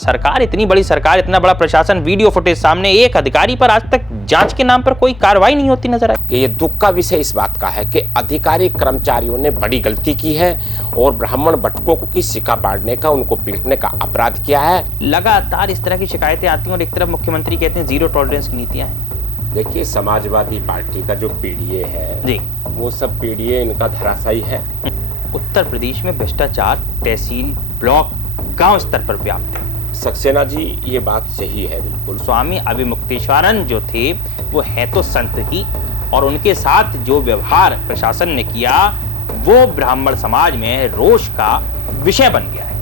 सरकार, इतनी बड़ी सरकार, इतना बड़ा प्रशासन, वीडियो फुटेज सामने, एक अधिकारी पर आज तक जांच के नाम पर कोई कार्रवाई नहीं होती नजर आई। कि ये दुख का विषय इस बात का है कि अधिकारी कर्मचारियों ने बड़ी गलती की है और ब्राह्मण भटकों की सिक्का पाड़ने का, उनको पीटने का अपराध किया है। लगातार इस तरह की शिकायतें आती हैं और एक तरफ मुख्यमंत्री कहते हैं जीरो टॉलरेंस की नीतियां हैं। देखिए, समाजवादी पार्टी का जो पीडीए है जी, वो सब पीडीए इनका धराशायी है। उत्तर प्रदेश में भ्रष्टाचार तहसील, ब्लॉक, गांव स्तर पर व्याप्त है। सक्सेना जी, ये बात सही है बिल्कुल। स्वामी अभिमुक्तेश्वरन जो थे वो है तो संत ही, और उनके साथ जो व्यवहार प्रशासन ने किया वो ब्राह्मण समाज में रोष का विषय बन गया है।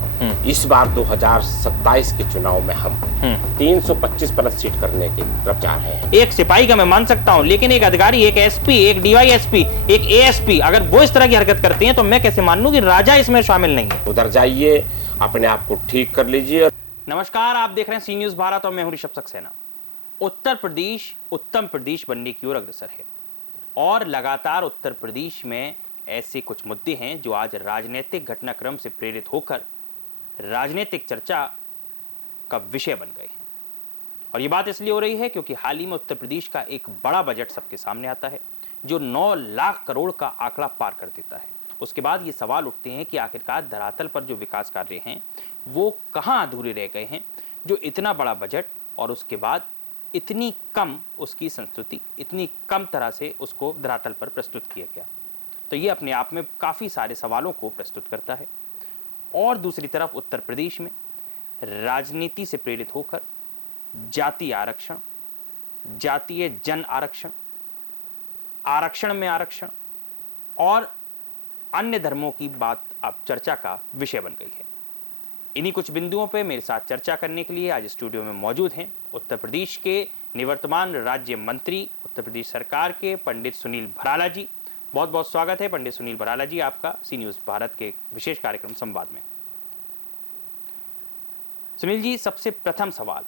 इस बार 2027 के चुनाव में हम 325 प्लस सीट करने की तरफ जा रहे हैं। एक सिपाही का मैं मान सकता हूं, लेकिन एक अधिकारी, एक एसपी, एक डीवाईएसपी, एक एएसपी अगर वो इस तरह की हरकत करते हैं तो मैं कैसे मान लूं कि राजा इसमें शामिल नहीं है। उधर जाइए, अपने आप को ठीक कर लीजिए। नमस्कार, आप देख रहे हैं सी न्यूज भारत और मैं हूं ऋषभ सक्सेना। उत्तर प्रदेश उत्तम प्रदेश बनने की ओर अग्रसर है और लगातार उत्तर प्रदेश में ऐसे कुछ मुद्दे हैं जो आज राजनीतिक घटनाक्रम से प्रेरित होकर राजनीतिक चर्चा का विषय बन गए हैं। और ये बात इसलिए हो रही है क्योंकि हाल ही में उत्तर प्रदेश का एक बड़ा बजट सबके सामने आता है जो 9 लाख करोड़ का आंकड़ा पार कर देता है। उसके बाद ये सवाल उठते हैं कि आखिरकार धरातल पर जो विकास कार्य हैं वो कहाँ अधूरे रह गए हैं, जो इतना बड़ा बजट और उसके बाद इतनी कम उसकी संस्कृति, इतनी कम तरह से उसको धरातल पर प्रस्तुत किया गया। तो ये अपने आप में काफ़ी सारे सवालों को प्रस्तुत करता है। और दूसरी तरफ उत्तर प्रदेश में राजनीति से प्रेरित होकर जातीय आरक्षण, जातीय जन आरक्षण, आरक्षण में आरक्षण और अन्य धर्मों की बात अब चर्चा का विषय बन गई है। इन्हीं कुछ बिंदुओं पे मेरे साथ चर्चा करने के लिए आज स्टूडियो में मौजूद हैं उत्तर प्रदेश के निवर्तमान राज्य मंत्री, उत्तर प्रदेश सरकार के पंडित सुनील भराला जी। बहुत बहुत स्वागत है पंडित सुनील भराला जी आपका सी न्यूज भारत के विशेष कार्यक्रम संवाद में। सुनील जी, सबसे प्रथम सवाल,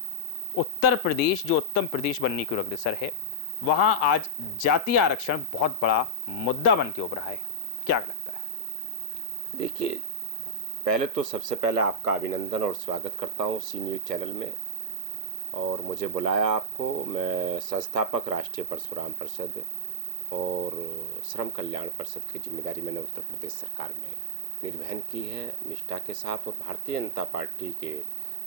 उत्तर प्रदेश जो उत्तम प्रदेश बनने की ओर अग्रसर है, वहां आज जातीय आरक्षण बहुत बड़ा मुद्दा बन के उभर रहा है, क्या लगता है? देखिए, पहले तो सबसे पहले आपका अभिनंदन और स्वागत करता हूँ सी न्यूज़ चैनल में, और मुझे बुलाया आपको। मैं संस्थापक राष्ट्रीय परशुराम परिषद और श्रम कल्याण परिषद की जिम्मेदारी मैंने उत्तर प्रदेश सरकार में निर्वहन की है निष्ठा के साथ, और भारतीय जनता पार्टी के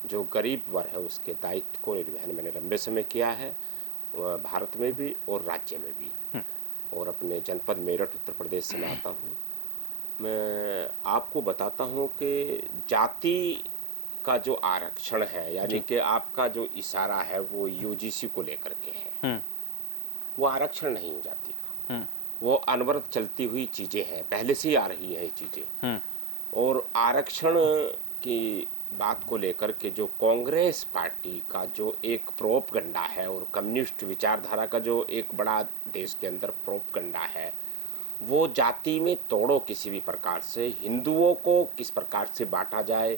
जो गरीब वर्ग है उसके दायित्व को निर्वहन मैंने लंबे समय किया है, भारत में भी और राज्य में भी। और अपने जनपद मेरठ उत्तर प्रदेश से मैं आता हूँ। मैं आपको बताता हूँ कि जाति का जो आरक्षण है, यानी कि आपका जो इशारा है वो यूजीसी को लेकर के है। वो आरक्षण नहीं है जाति का, वो अनवरत चलती हुई चीजें हैं, पहले से ही आ रही है ये चीजें। और आरक्षण की बात को लेकर के जो कांग्रेस पार्टी का जो एक प्रोपगंडा है और कम्युनिस्ट विचारधारा का जो एक बड़ा देश के अंदर प्रोपगंडा है, वो जाति में तोड़ो किसी भी प्रकार से, हिंदुओं को किस प्रकार से बांटा जाए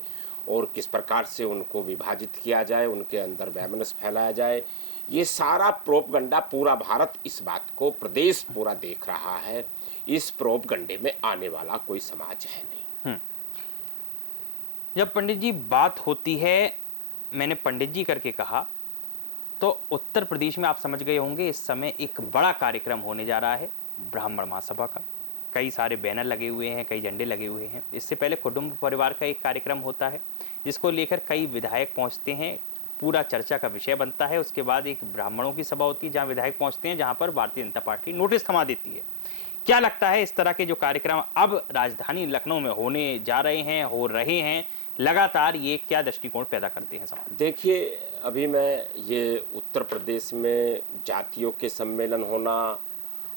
और किस प्रकार से उनको विभाजित किया जाए, उनके अंदर वैमनस्य फैलाया जाए, ये सारा प्रोपगंडा पूरा भारत इस बात को, प्रदेश पूरा देख रहा है। इस प्रोपगंडे में आने वाला कोई समाज है नहीं। जब पंडित जी बात होती है, मैंने पंडित जी करके कहा, तो उत्तर प्रदेश में आप समझ गए होंगे इस समय एक बड़ा कार्यक्रम होने जा रहा है ब्राह्मण महासभा का। कई सारे बैनर लगे हुए हैं, कई झंडे लगे हुए हैं। इससे पहले कुटुंब परिवार का एक कार्यक्रम होता है जिसको लेकर कई विधायक पहुंचते हैं, पूरा चर्चा का विषय बनता है। उसके बाद एक ब्राह्मणों की सभा होती है जहां विधायक पहुंचते हैं, जहां पर भारतीय जनता पार्टी नोटिस थमा देती है। क्या लगता है इस तरह के जो कार्यक्रम अब राजधानी लखनऊ में होने जा रहे हैं, हो रहे हैं लगातार, ये क्या दृष्टिकोण पैदा करते हैं समाज? देखिए, अभी मैं ये उत्तर प्रदेश में जातियों के सम्मेलन होना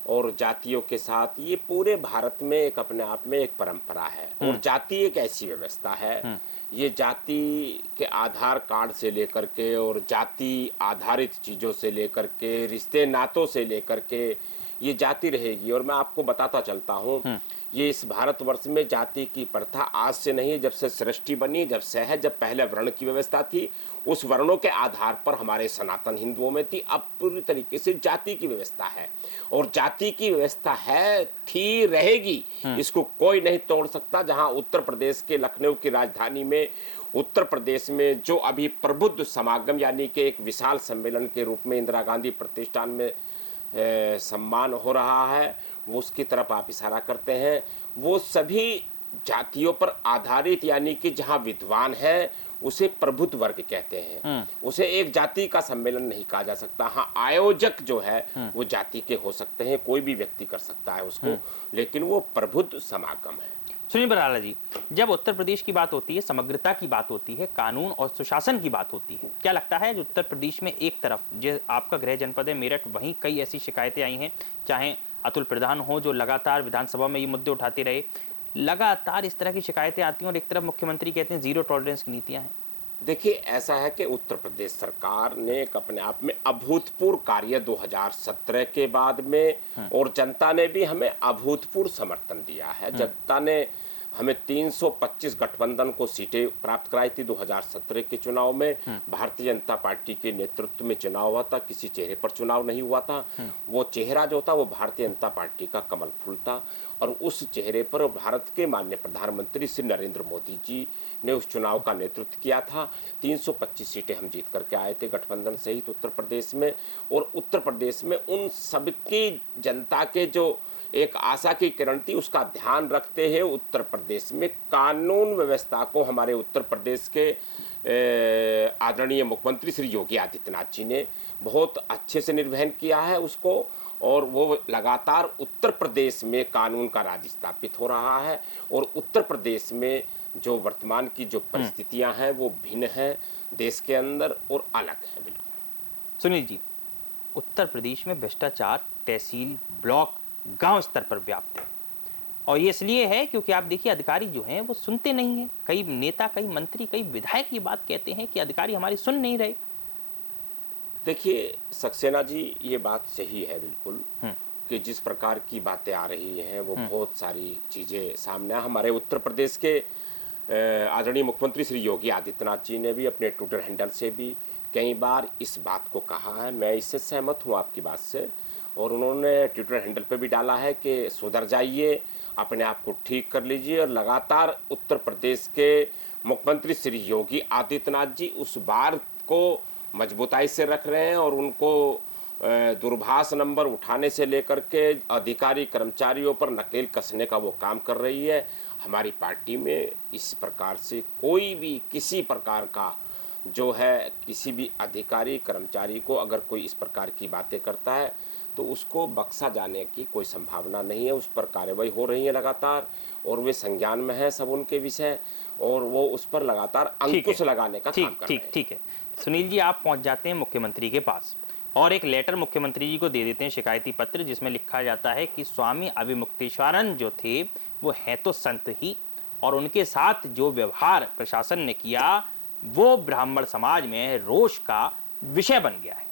और जातियों के साथ, ये पूरे भारत में एक अपने आप में एक परंपरा है। और जाति एक ऐसी व्यवस्था है, ये जाति के आधार कार्ड से लेकर के और जाति आधारित चीज़ों से लेकर के, रिश्ते नातों से लेकर के, ये जाति रहेगी। और मैं आपको बताता चलता हूँ, ये इस भारतवर्ष में जाति की प्रथा आज से नहीं है, जब से सृष्टि बनी, जब से है, जब पहले वर्ण की व्यवस्था थी, उस वर्णों के आधार पर हमारे सनातन हिंदुओं में थी। अब पूरी तरीके से जाति की व्यवस्था है, और जाति की व्यवस्था है, थी, रहेगी, इसको कोई नहीं तोड़ सकता। जहां उत्तर प्रदेश के लखनऊ की राजधानी में, उत्तर प्रदेश में जो अभी प्रबुद्ध समागम यानी कि एक विशाल सम्मेलन के रूप में इंदिरा गांधी प्रतिष्ठान में सम्मान हो रहा है, वो उसकी तरफ आप इशारा करते हैं, वो सभी जातियों पर आधारित, यानी कि जहां विद्वान है उसे प्रबुद्ध वर्ग कहते हैं, उसे एक जाति का सम्मेलन नहीं कहा जा सकता। हाँ, आयोजक जो है वो जाति के हो सकते हैं, कोई भी व्यक्ति कर सकता है उसको, लेकिन वो प्रबुद्ध समागम है। सुनील बराला जी, जब उत्तर प्रदेश की बात होती है, समग्रता की बात होती है, कानून और सुशासन की बात होती है, क्या लगता है जो उत्तर प्रदेश में एक तरफ जो आपका गृह जनपद है मेरठ, वहीं कई ऐसी शिकायतें आई हैं, चाहे अतुल प्रधान हो जो लगातार विधानसभा में ये मुद्दे उठाते रहे, लगातार इस तरह की शिकायतें आती हैं, और एक तरफ मुख्यमंत्री कहते हैं जीरो टॉलरेंस की नीतियां हैं। देखिए, ऐसा है कि उत्तर प्रदेश सरकार ने एक अपने आप में अभूतपूर्व कार्य 2017 के बाद में, और जनता ने भी हमें अभूतपूर्व समर्थन दिया है। जनता ने हमें 325 गठबंधन को सीटें प्राप्त कराई थी 2017 के चुनाव में। भारतीय जनता पार्टी के नेतृत्व में चुनाव हुआ था, किसी चेहरे पर चुनाव नहीं हुआ था। वो चेहरा जो था वो भारतीय जनता पार्टी का कमल फूल था, और उस चेहरे पर भारत के माननीय प्रधानमंत्री श्री नरेंद्र मोदी जी ने उस चुनाव का नेतृत्व किया था। 325 सीटें हम जीत करके आए थे गठबंधन सहित उत्तर प्रदेश में, और उत्तर प्रदेश में उन सबकी जनता के जो एक आशा की किरण थी, उसका ध्यान रखते हुए उत्तर प्रदेश में कानून व्यवस्था को हमारे उत्तर प्रदेश के आदरणीय मुख्यमंत्री श्री योगी आदित्यनाथ जी ने बहुत अच्छे से निर्वहन किया है उसको, और वो लगातार उत्तर प्रदेश में कानून का राज स्थापित हो रहा है। और उत्तर प्रदेश में जो वर्तमान की जो परिस्थितियां हैं वो भिन्न हैं देश के अंदर, और अलग है बिल्कुल। सुनील जी, उत्तर प्रदेश में भ्रष्टाचार तहसील, ब्लॉक, गांव स्तर पर व्याप्त है, और ये इसलिए है क्योंकि आप देखिए अधिकारी जो हैं वो सुनते नहीं हैं। कई नेता, कई मंत्री, कई विधायक ये बात कहते हैं कि अधिकारी हमारी सुन नहीं रहे। देखिए सक्सेना जी, ये बात सही है बिल्कुल कि जिस प्रकार की बातें आ रही हैं वो बहुत सारी चीज़ें सामने हमारे उत्तर प्रदेश के आदरणीय मुख्यमंत्री श्री योगी आदित्यनाथ जी ने भी अपने ट्विटर हैंडल से भी कई बार इस बात को कहा है। मैं इससे सहमत हूँ आपकी बात से, और उन्होंने ट्विटर हैंडल पे भी डाला है कि सुधर जाइए, अपने आप को ठीक कर लीजिए। और लगातार उत्तर प्रदेश के मुख्यमंत्री श्री योगी आदित्यनाथ जी उस बात को मजबूताई से रख रहे हैं, और उनको दूरभाष नंबर उठाने से लेकर के अधिकारी कर्मचारियों पर नकेल कसने का वो काम कर रही है। हमारी पार्टी में इस प्रकार से कोई भी किसी प्रकार का जो है, किसी भी अधिकारी कर्मचारी को अगर कोई इस प्रकार की बातें करता है तो उसको बख्शा जाने की कोई संभावना नहीं है। उस पर कार्रवाई हो रही है लगातार, और वे संज्ञान में है सब उनके विषय, और वो उस पर लगातार अंकुश लगाने का काम कर रहे हैं। ठीक है सुनील जी, आप पहुंच जाते हैं मुख्यमंत्री के पास और एक लेटर मुख्यमंत्री जी को दे देते हैं, शिकायती पत्र, जिसमें लिखा जाता है कि स्वामी अविमुक्तेश्वरन जो थे वो है तो संत ही, और उनके साथ जो व्यवहार प्रशासन ने किया वो ब्राह्मण समाज में रोष का विषय बन गया है।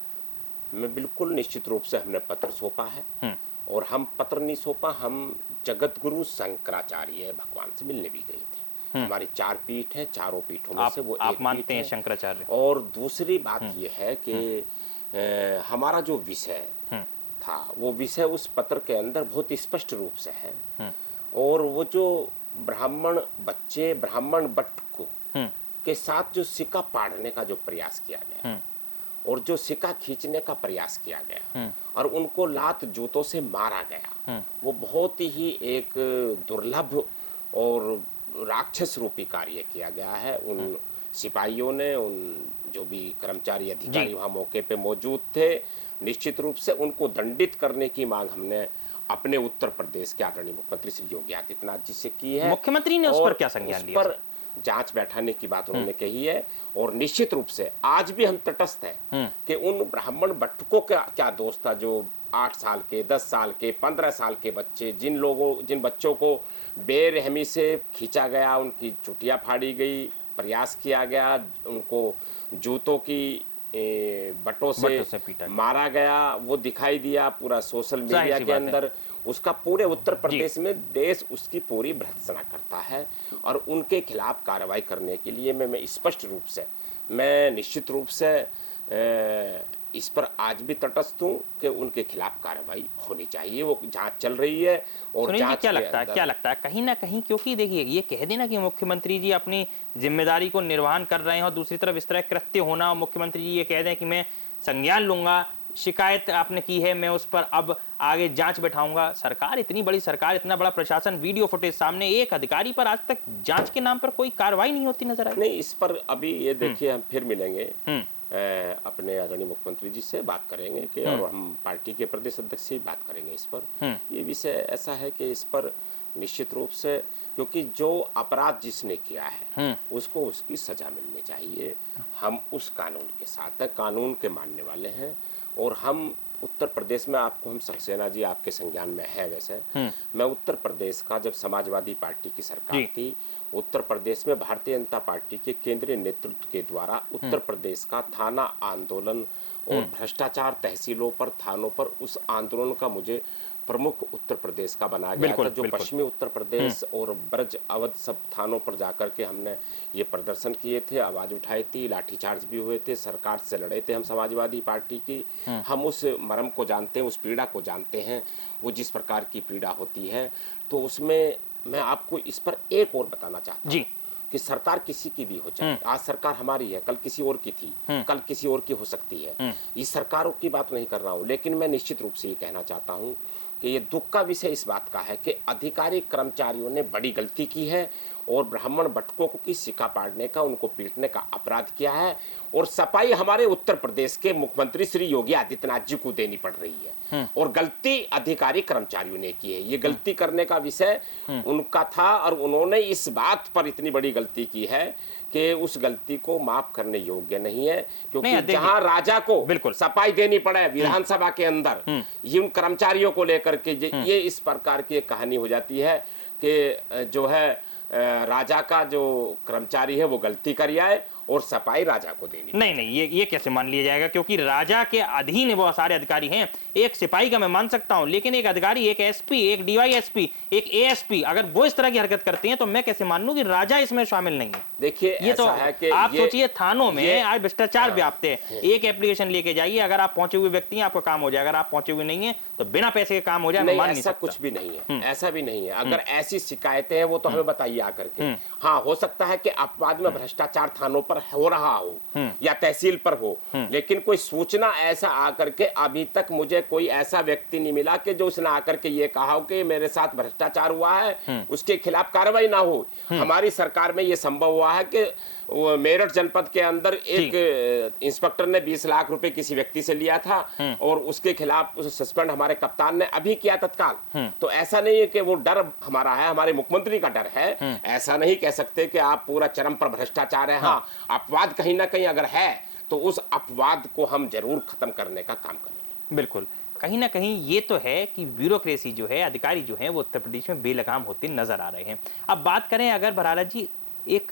मैं बिल्कुल निश्चित रूप से हमने पत्र सौंपा है, और हम पत्र नहीं सौंपा, हम जगत गुरु शंकराचार्य भगवान से मिलने भी गए थे। हमारी 4 पीठ है, चारों पीठों में से वो एक आप मानते पीठ हैं है। शंकराचार्य? और दूसरी बात ये है कि हमारा जो विषय था वो विषय उस पत्र के अंदर बहुत स्पष्ट रूप से है, और वो जो ब्राह्मण बच्चे, ब्राह्मण बट को के साथ जो सिक्का पाड़ने का जो प्रयास किया गया और जो सिक्का खींचने का प्रयास किया गया और उनको लात जूतों से मारा गया, वो बहुत ही एक दुर्लभ और राक्षस रूपी कार्य किया गया है। उन सिपाहियों ने, उन जो भी कर्मचारी अधिकारी वहाँ मौके पे मौजूद थे, निश्चित रूप से उनको दंडित करने की मांग हमने अपने उत्तर प्रदेश के आदरणीय मुख्यमंत्री श्री योगी आदित्यनाथ जी से की है। मुख्यमंत्री ने उस पर क्या संज्ञान लिया? उस पर जांच बैठाने की बात उन्होंने कही है, और निश्चित रूप से आज भी हम तटस्थ हैं कि उन ब्राह्मण बट्टकों का क्या दोष था जो 8 साल के, 10 साल के, 15 साल के बच्चे, जिन बच्चों को बेरहमी से खींचा गया, उनकी चुटिया फाड़ी गई, प्रयास किया गया, उनको जूतों की बटों बट्टों से से पीटा गया। मारा गया, वो दिखाई दिया पूरा सोशल मीडिया ज़ाहिर-सी के बात है। अंदर। उसका पूरे उत्तर जी। प्रदेश में देश उसकी पूरी भर्त्सना करता है और उनके खिलाफ कार्रवाई करने के लिए मैं स्पष्ट रूप से, मैं निश्चित रूप से इस पर आज भी तटस्थ हूँ कि उनके खिलाफ कार्रवाई होनी चाहिए। वो जांच चल रही है और सुनील जी, जांच क्या के लगता है, अंदर क्या लगता है कहीं ना कहीं, क्योंकि देखिए ये कह देना कि मुख्यमंत्री जी अपनी जिम्मेदारी को निर्वहन कर रहे हैं और दूसरी तरफ इस तरह कृत्य होना और मुख्यमंत्री जी ये कह दें कि मैं संज्ञान लूंगा, शिकायत आपने की है, मैं उस पर अब आगे जांच बैठाऊंगा। सरकार इतनी बड़ी सरकार, इतना बड़ा प्रशासन, वीडियो फुटेज सामने, एक अधिकारी पर आज तक जांच के नाम पर कोई कार्रवाई नहीं होती नजर आई। नहीं, इस पर अभी ये देखिए हम फिर मिलेंगे, हम्म। अपने आदरणीय मुख्यमंत्री जी से बात करेंगे कि और हम पार्टी के प्रदेश अध्यक्ष से भी बात करेंगे इस पर। ये विषय ऐसा है कि इस पर निश्चित रूप से, क्योंकि जो अपराध जिसने किया है उसको उसकी सजा मिलनी चाहिए। हम उस कानून के साथ हैं, कानून के मानने वाले हैं। और हम उत्तर प्रदेश में, आपको हम सक्सेना जी आपके संज्ञान में है वैसे, मैं उत्तर प्रदेश का, जब समाजवादी पार्टी की सरकार थी, उत्तर प्रदेश में भारतीय जनता पार्टी के केंद्रीय नेतृत्व के द्वारा उत्तर प्रदेश का थाना आंदोलन और भ्रष्टाचार तहसीलों पर, थानों पर, उस आंदोलन का मुझे प्रमुख उत्तर प्रदेश का बनाया गया था। जो पश्चिमी उत्तर प्रदेश और ब्रज अवध सब थानों पर जाकर के हमने ये प्रदर्शन किए थे, आवाज उठाई थी, लाठीचार्ज भी हुए थे, सरकार से लड़े थे हम समाजवादी पार्टी की। हम उस मर्म को जानते हैं, उस पीड़ा को जानते हैं, वो जिस प्रकार की पीड़ा होती है। तो उसमें मैं आपको इस पर एक और बताना चाहता हूँ कि सरकार किसी की भी हो चाहे, आज सरकार हमारी है, कल किसी और की थी, कल किसी और की हो सकती है। इस सरकारों की बात नहीं कर रहा हूँ, लेकिन मैं निश्चित रूप से ये कहना चाहता हूँ कि ये दुख का विषय इस बात का है कि अधिकारी कर्मचारियों ने बड़ी गलती की है और ब्राह्मण भटकों की सिक्का पाड़ने का, उनको पीटने का अपराध किया है। और सफाई हमारे उत्तर प्रदेश के मुख्यमंत्री श्री योगी आदित्यनाथ जी को देनी पड़ रही है और गलती अधिकारी कर्मचारियों ने की है। ये गलती करने का विषय उनका था और उन्होंने इस बात पर इतनी बड़ी गलती की है कि उस गलती को माफ करने योग्य नहीं है। क्योंकि जहां राजा को सफाई देनी पड़े विधानसभा के अंदर, ये उन कर्मचारियों को लेकर के ये इस प्रकार की एक कहानी हो जाती है कि जो है राजा का जो कर्मचारी है वो गलती कर आए और सफाई राजा को देनी। नहीं, ये कैसे मान लिया जाएगा, क्योंकि राजा के अधीन वो सारे अधिकारी हैं। एक सिपाही का मैं मान सकता हूं, लेकिन एक अधिकारी, एक एसपी, एक डीवाईएसपी, एक एएसपी, अगर वो इस तरह की हरकत करती हैं तो मैं कैसे मान लूं कि राजा इसमें शामिल नहीं है। देखिए, ये तो है कि आप सोचिए, थानों में आज भ्रष्टाचार व्याप्त है। एक एप्लीकेशन लेके जाइए, अगर आप पहुंचे हुए व्यक्ति हैं आपका काम हो जाए, अगर आप पहुंचे हुए नहीं है तो बिना पैसे के काम हो जाए। नहीं, ऐसा कुछ भी नहीं है, ऐसा भी नहीं है। अगर ऐसी शिकायतें हैं वो तो हमें बताइए आकर के। हाँ, हो सकता है कि अपवाद में भ्रष्टाचार थानों पर हो रहा हो या तहसील पर हो, लेकिन कोई सूचना ऐसा आकर के अभी तक मुझे कोई ऐसा व्यक्ति नहीं मिला कि जो उसने आकर के ये कहा हो कि मेरे साथ भ्रष्टाचार हुआ है, उसके खिलाफ कार्रवाई ना हो। हमारी सरकार में ये संभव हुआ है कि मेरठ जनपद के अंदर एक इंस्पेक्टर ने 20 लाख रुपए किसी व्यक्ति से लिया था और उसके खिलाफ सस्पेंड हमारे कप्तान ने अभी किया तत्काल। तो ऐसा नहीं है कि वो डर हमारा है, हमारे मुख्यमंत्री का डर है। ऐसा नहीं कह सकते कि आप पूरा चरम पर भ्रष्टाचार है। हाँ, अपवाद कहीं ना कहीं अगर है तो उस अपवाद को हम जरूर खत्म करने का काम करेंगे। बिल्कुल, कहीं ना कहीं ये तो है कि ब्यूरोक्रेसी जो है, अधिकारी जो है, वो उत्तर प्रदेश में बेलगाम होते नजर आ रहे हैं। अब बात करें अगर बराला जी एक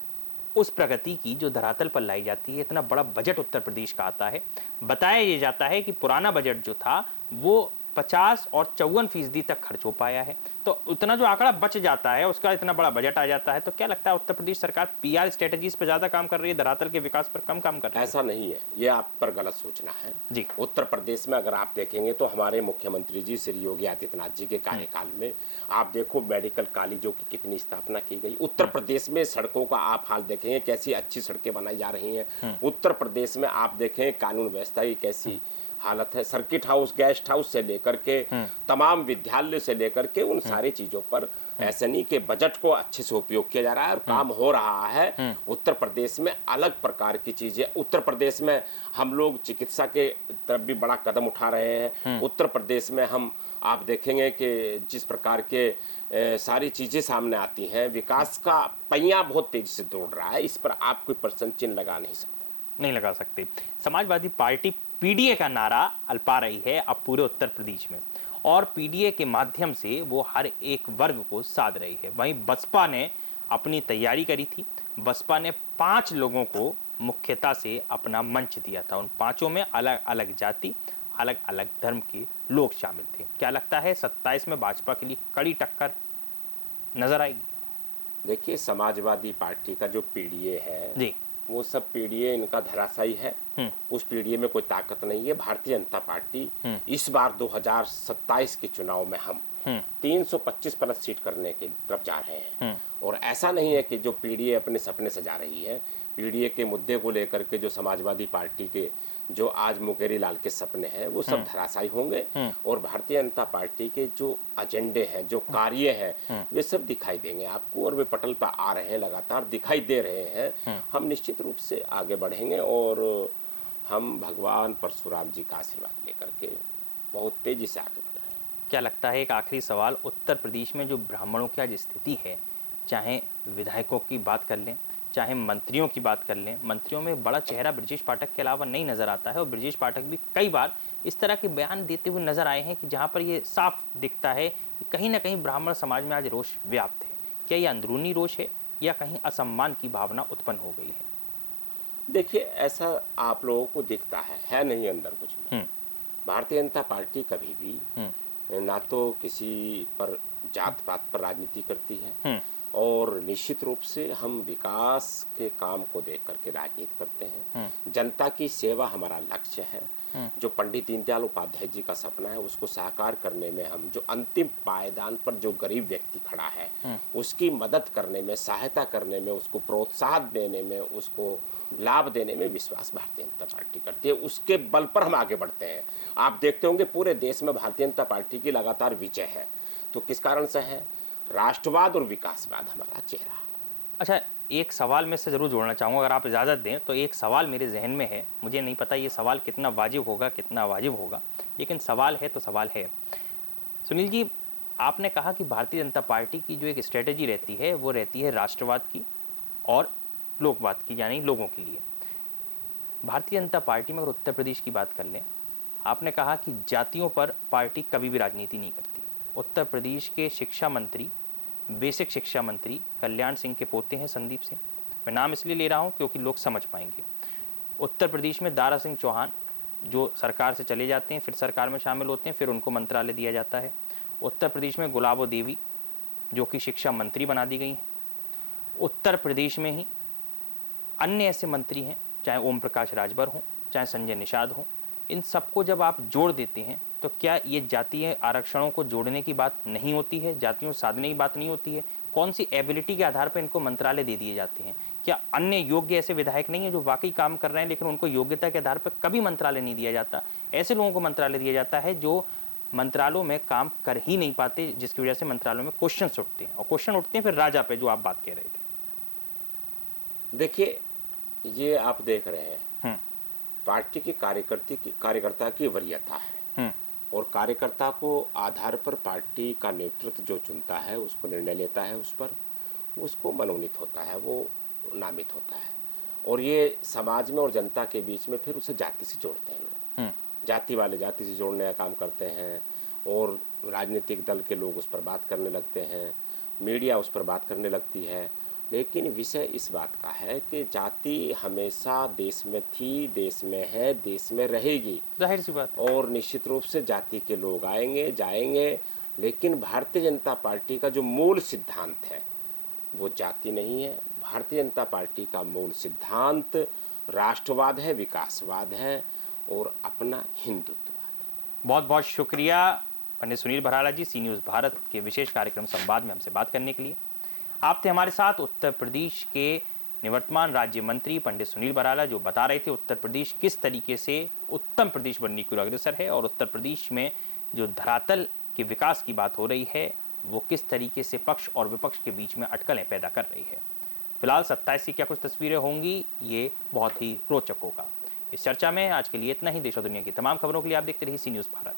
उस प्रगति की जो धरातल पर लाई जाती है, इतना बड़ा बजट उत्तर प्रदेश का आता है, बताया ये जाता है कि पुराना बजट जो था वो 50 और 54% तक खर्च हो पाया है। तो उतना जो आंकड़ा बच जाता है, उसका इतना बड़ा बजट आ जाता है, तो क्या लगता है उत्तर प्रदेश सरकार पीआर स्ट्रेटजीज पर ज्यादा काम कर रही है, धरातल के विकास पर कम काम कर रही है? ऐसा नहीं है, ये आप पर गलत सूचना है जी। उत्तर प्रदेश में अगर आप देखेंगे तो हमारे मुख्यमंत्री जी श्री योगी आदित्यनाथ जी के कार्यकाल में आप देखो मेडिकल कॉलेजों की कितनी स्थापना की गई। उत्तर प्रदेश में सड़कों का आप हाल देखेंगे, कैसी अच्छी सड़कें बनाई जा रही हैं। उत्तर प्रदेश में आप देखें कानून व्यवस्था की कैसी हालत है। सर्किट हाउस, गेस्ट हाउस से लेकर के तमाम विद्यालय से लेकर के उन सारी चीजों पर ऐसे नहीं कि बजट को अच्छे से उपयोग किया जा रहा है और काम हो रहा है। उत्तर प्रदेश में अलग प्रकार की चीजें, उत्तर प्रदेश में हम लोग चिकित्सा के तरफ भी बड़ा कदम उठा रहे हैं। उत्तर प्रदेश में हम आप देखेंगे कि जिस प्रकार के सारी चीजें सामने आती हैं, विकास का पहिया बहुत तेजी से दौड़ रहा है। इस पर आप कोई प्रश्न चिन्ह लगा नहीं लगा सकते। समाजवादी पार्टी पीडीए का नारा अल्पा रही है अब पूरे उत्तर प्रदेश में, और पीडीए के माध्यम से वो हर एक वर्ग को साध रही है। वहीं बसपा ने अपनी तैयारी करी थी। बसपा ने 5 लोगों को मुख्यता से अपना मंच दिया था। उन पांचों में अलग अलग जाति, अलग अलग धर्म के लोग शामिल थे। क्या लगता है 27 में भाजपा के लिए कड़ी टक्कर नजर आएगी? देखिए, समाजवादी पार्टी का जो पीडीए है, जी। वो सब पीडीए इनका धराशायी है। उस पीडीए में कोई ताकत नहीं है। भारतीय जनता पार्टी इस बार 2027 के चुनाव में हम 325 प्लस सीट करने की तरफ जा रहे हैं। और ऐसा नहीं है कि जो पीडीए अपने सपने सजा रही है, पीडीए के मुद्दे को लेकर के जो समाजवादी पार्टी के जो आज मुकेरी लाल के सपने हैं वो सब धराशायी होंगे। और भारतीय जनता पार्टी के जो एजेंडे हैं, जो कार्य हैं, वे सब दिखाई देंगे आपको, और वे पटल पर आ रहे हैं, लगातार दिखाई दे रहे हैं। हम निश्चित रूप से आगे बढ़ेंगे और हम भगवान परशुराम जी का आशीर्वाद लेकर के बहुत तेजी से आगे बढ़ रहे हैं। क्या लगता है, एक आखिरी सवाल, उत्तर प्रदेश में जो ब्राह्मणों की आज स्थिति है, चाहे विधायकों की बात कर लें, चाहे मंत्रियों की बात कर लें, मंत्रियों में बड़ा चेहरा ब्रजेश पाठक के अलावा नहीं नजर आता है। और ब्रजेश पाठक भी कई बार इस तरह के बयान देते हुए नजर आए हैं कि जहां पर ये साफ दिखता है कि कहीं ना कहीं ब्राह्मण समाज में आज रोष व्याप्त है। क्या ये अंदरूनी रोष है या कहीं असम्मान की भावना उत्पन्न हो गई है? देखिए, ऐसा आप लोगों को दिखता है नहीं अंदर कुछ भी। भारतीय जनता पार्टी कभी भी ना तो किसी पर जात पात पर राजनीति करती है, और निश्चित रूप से हम विकास के काम को देख करके राजनीति करते हैं। जनता की सेवा हमारा लक्ष्य है। जो पंडित दीनदयाल उपाध्याय जी का सपना है, उसको साकार करने में हम, जो अंतिम पायदान पर जो गरीब व्यक्ति खड़ा है, उसकी मदद करने में, सहायता करने में, उसको प्रोत्साहन देने में, उसको लाभ देने में विश्वास भारतीय जनता पार्टी करती है। उसके बल पर हम आगे बढ़ते हैं। आप देखते होंगे पूरे देश में भारतीय जनता पार्टी की लगातार विजय है। तो किस कारण से है? राष्ट्रवाद और विकासवाद हमारा चेहरा। अच्छा, एक सवाल में से ज़रूर जोड़ना चाहूँगा, अगर आप इजाज़त दें तो। एक सवाल मेरे जहन में है, मुझे नहीं पता ये सवाल कितना वाजिब होगा, कितना वाजिब होगा, लेकिन सवाल है तो सवाल है। सुनील जी, आपने कहा कि भारतीय जनता पार्टी की जो एक स्ट्रेटजी रहती है वो रहती है राष्ट्रवाद की और लोकवाद की, यानी लोगों के लिए। भारतीय जनता पार्टी में अगर उत्तर प्रदेश की बात कर लें, आपने कहा कि जातियों पर पार्टी कभी भी राजनीति नहीं करती। उत्तर प्रदेश के शिक्षा मंत्री, बेसिक शिक्षा मंत्री कल्याण सिंह के पोते हैं संदीप सिंह। मैं नाम इसलिए ले रहा हूं क्योंकि लोग समझ पाएंगे। उत्तर प्रदेश में दारा सिंह चौहान जो सरकार से चले जाते हैं, फिर सरकार में शामिल होते हैं, फिर उनको मंत्रालय दिया जाता है। उत्तर प्रदेश में गुलाबो देवी जो कि शिक्षा मंत्री बना दी गई हैं। उत्तर प्रदेश में ही अन्य ऐसे मंत्री हैं, चाहे ओम प्रकाश राजभर हों, चाहे संजय निषाद हों, इन सबको जब आप जोड़ देते हैं तो क्या ये जातीय आरक्षणों को जोड़ने की बात नहीं होती है, जातियों साधने की बात नहीं होती है? कौन सी एबिलिटी के आधार पर इनको मंत्रालय दे दिए जाते हैं? क्या अन्य योग्य ऐसे विधायक नहीं है जो वाकई काम कर रहे हैं लेकिन उनको योग्यता के आधार पर कभी मंत्रालय नहीं दिया जाता? ऐसे लोगों को मंत्रालय दिया जाता है जो मंत्रालयों में काम कर ही नहीं पाते, जिसकी वजह से मंत्रालयों में क्वेश्चन उठते हैं, और क्वेश्चन उठते हैं फिर राजा पे, जो आप बात कह रहे थे। देखिए, ये आप देख रहे हैं पार्टी की कार्यकर्ता की वरीयता है, और कार्यकर्ता को आधार पर पार्टी का नेतृत्व जो चुनता है, उसको निर्णय लेता है, उस पर उसको मनोनीत होता है, वो नामित होता है। और ये समाज में और जनता के बीच में फिर उसे जाति से जोड़ते हैं लोग। जाति वाले जाति से जोड़ने का काम करते हैं, और राजनीतिक दल के लोग उस पर बात करने लगते हैं, मीडिया उस पर बात करने लगती है। लेकिन विषय इस बात का है कि जाति हमेशा देश में थी, देश में है, देश में रहेगी, जाहिर सी बात। और निश्चित रूप से जाति के लोग आएंगे जाएंगे। लेकिन भारतीय जनता पार्टी का जो मूल सिद्धांत है वो जाति नहीं है। भारतीय जनता पार्टी का मूल सिद्धांत राष्ट्रवाद है, विकासवाद है, और अपना हिंदुत्ववाद है। बहुत बहुत शुक्रिया पंडित सुनील भराला जी, सी न्यूज़ भारत के विशेष कार्यक्रम संवाद में हमसे बात करने के लिए। आप थे हमारे साथ उत्तर प्रदेश के निवर्तमान राज्य मंत्री पंडित सुनील भराला, जो बता रहे थे उत्तर प्रदेश किस तरीके से उत्तम प्रदेश बनने की ओर अग्रसर है, और उत्तर प्रदेश में जो धरातल के विकास की बात हो रही है वो किस तरीके से पक्ष और विपक्ष के बीच में अटकलें पैदा कर रही है। फिलहाल 27 की क्या कुछ तस्वीरें होंगी, ये बहुत ही रोचक होगा। इस चर्चा में आज के लिए इतना ही। देश और दुनिया की तमाम खबरों के लिए आप देखते रहिए सी न्यूज़ भारत।